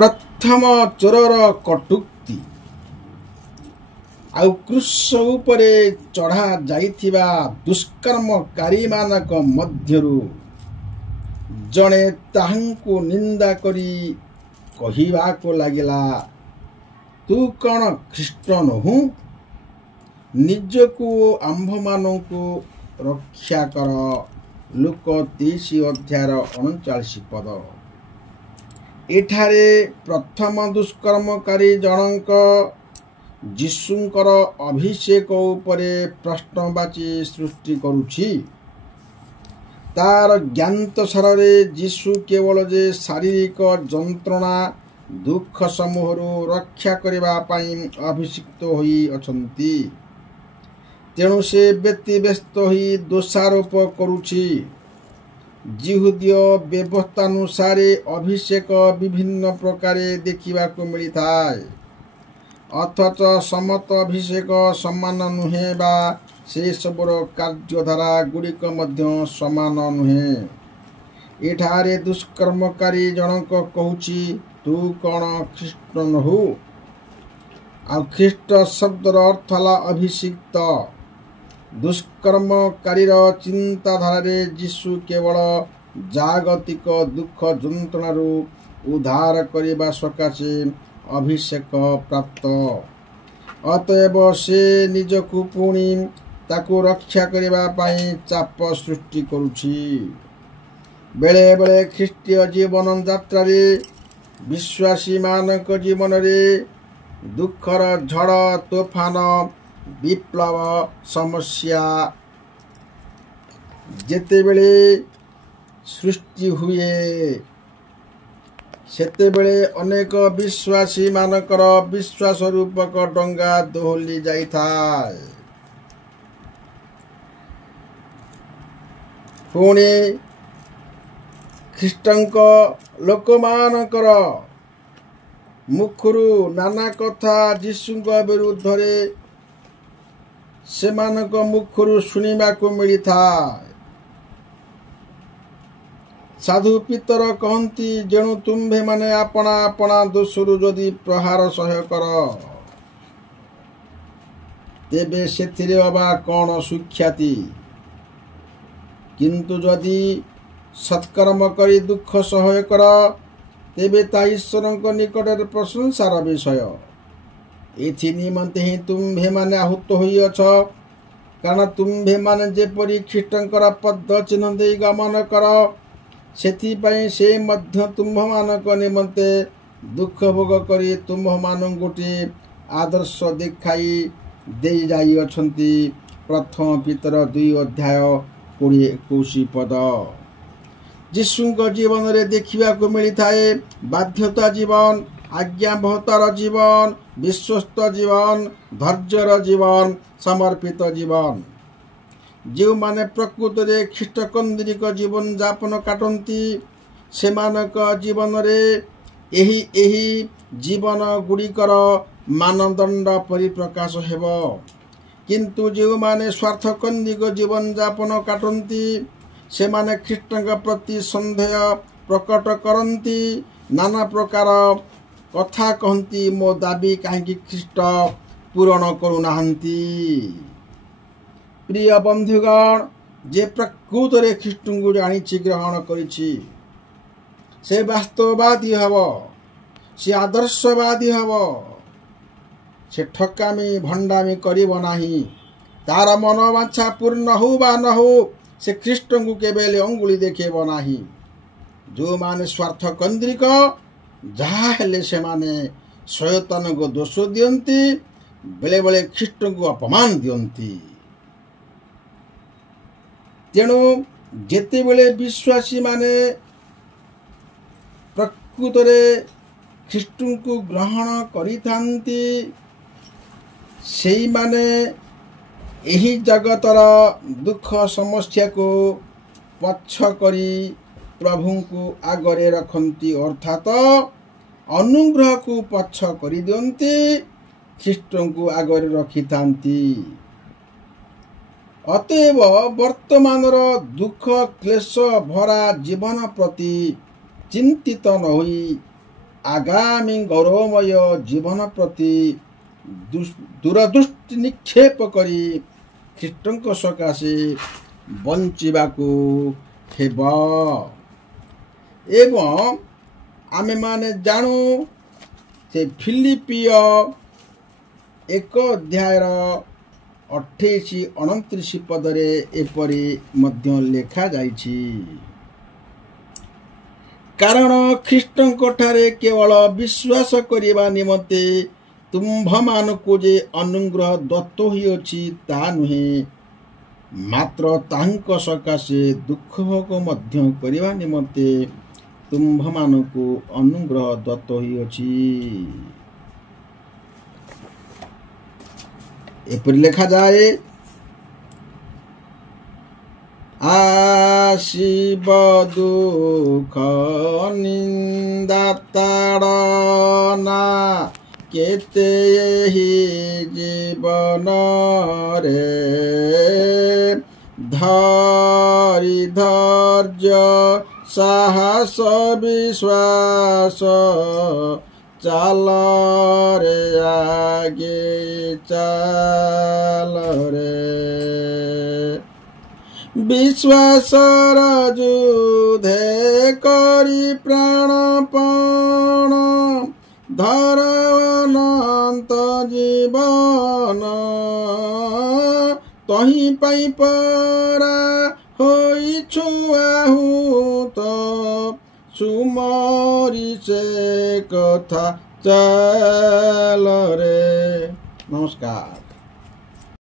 प्रथम चोरर कटुक्ति आउ क्रूस उपरे चढ़ा जाइथिबा दुष्कर्मकारी मानक मध्यरु जणे ताहांकु निंदा करी कहिबाको लागिला, तू कौन ख्रीष्ट नहु? निजकु आंभ मानकु रक्षा कर। लुक 23 अध्यायर 39 पद। एठारे प्रथम दुष्कर्मकारी जनक जीशुंकर अभिषेक उपरे प्रश्नवाची सृष्टि करुछि। तार ज्ञात सारे जीशु केवल जे शारीरिक जंत्रणा दुख समूहरु रक्षा करिबा पई अभिषिक्त होई अछंती, तेणु से व्यतिव्यस्त होई दोषारोप करुछि। जिहुदीय व्यवस्थानुसारे अभिषेक विभिन्न प्रकारे देखिबाको मिलिथाय, अथच समत अभिषेक समान नुहे बा से सबर कार्यधारा गुड़िक मध्य समान नुहे। एठारे दुष्कर्मकारी जनक कहूछि, तू कौन ख्रीष्ट नहु? आ ख्रीष्ट शब्दर अर्थ हला अभिषिक्त। दुष्कर्मकारीर चिंताधारे जीशु केवल जागतिक दुख जंत्रणारु उद्धार करिबा सकाशे अभिषेक प्राप्त। अतएव से निजकु पुणी ताकु रक्षा करिबा पई चाप सृष्टि करुछि। बेले बेले ख्रीष्टीय जीवन यात्रा रे विश्वासी मानक जीवन रे दुखर झड़ तोफान विप्लव समस्या जेते बेले सृष्टि हुए, सेते बेले अनेक विश्वासी मानकर विश्वास रूपक डंगा दोहली जाइथाय। पुणे ख्रीष्टंक लोकमानकर मुखरु नाना कथा जीशुंक विरुद्ध रे सेमानक मुखरु सुनिबाको मिलिथाय। साधु पितर कहती, जेणु तुम्भे माने अपना अपना दोषरु जदि प्रहार सह्य कर, तेबे सेथिरे अबा कौन सुख्याति? किंतु जदि सत्कर्म करी दुख सह्य कर, तेबे ता ईश्वरक निकटरे प्रशंसार विषय। एथि निमंते ही तुम्भे माने आहूत होइअछ, कारण तुम्भे माने जेपरि ख्रीष्टंकर पद चिन्ह देई गमन कर, सेथिपाई से मध्य तुम्भ मानक निमंते दुख भोग करी तुम्भ मान गोटे आदर्श देखाई दे जाई अछंती। प्रथम पितर 2 अध्याय 20-21 पद। जीशुंक जीवन रे देखिबा को मिली थाए बाध्यता जीवन, आज्ञाबहतार जीवन, विश्वस्त जीवन, धैर्यर जीवन, समर्पित जीवन। जो माने प्रकृत रे ख्रीष्टकंदरिक जीवन जापन काटंती, सेमानक जीवन रे एही जीवन गुड़िकर मानदंड परिप्रकाश हेब। किंतु जो माने स्वार्थकंदिक जीवन जापन काटंती, सेमाने ख्रीष्टंक प्रति संदेह प्रकट करंती, नाना प्रकार कथा कहती, मो दाबी कहीं ख्रीष्ट पूरण करुनाहंती। प्रिय बंधुगण, जे प्रकृत रे ख्रीष्टंकु जानिछि ग्रहण करिछि, से वास्तववादी हब, से आदर्शवादी हब, से ठकामी भंडामी करिब नाही। तार मनोवांछा पूर्ण हो बा न हो, से ख्रीष्टंकु केबेले अंगुली देखेब नाही। जो माने स्वार्थ केंद्रिक, जहा हेले से माने शयतान को दोष दियंती, बेले बेले ख्रीष्टंकु अपमान दियंती। तेणु जेते बेले विश्वासी माने प्रकृत रे ख्रीष्टंकु ग्रहण करिथांती, सेई माने एही जगतर दुख समस्या को पक्ष करी प्रभु को आगरे रखंती, अर्थात अनुग्रह को पक्ष करी दियंती, ख्रीष्टं को आगरे रखिथांती। अतएव वर्तमान दुख क्लेश भरा जीवन प्रति चिंतित न होई आगामी गौरवमय जीवन प्रति दूरदृष्टि निक्षेप करी ख्रीष्टଙ୍କ सकाशे बंचिबाकू हेब। एवं आमे माने जानू से फिलिपिय 1 अध्यायर 28-29 पदरे एपरी मध्य लेखा जाइछि। कारण ख्रीष्टଙ୍କ ठारे केवल विश्वास करिबा निमते तुम्भमानकु जे अनुग्रह दत्त होइछि ता नुहे, मात्र तांक सकाशे दुख भोग मध्य करिबा निमते तुम्भमानकु अनुग्रह दत्त होइछि। एपरि लेखा जाए, आशिब दुख निंदा ताड़ना केते ही जीवन रे, धरी धैर्य साहस विश्वास चाल रे आगे चाल रे। विश्वास युद्धे करी प्राणपण धर अनंत जीवन, तही पाई परा होइछु आहूत सुमरी से कथा चाल रे। नमस्कार।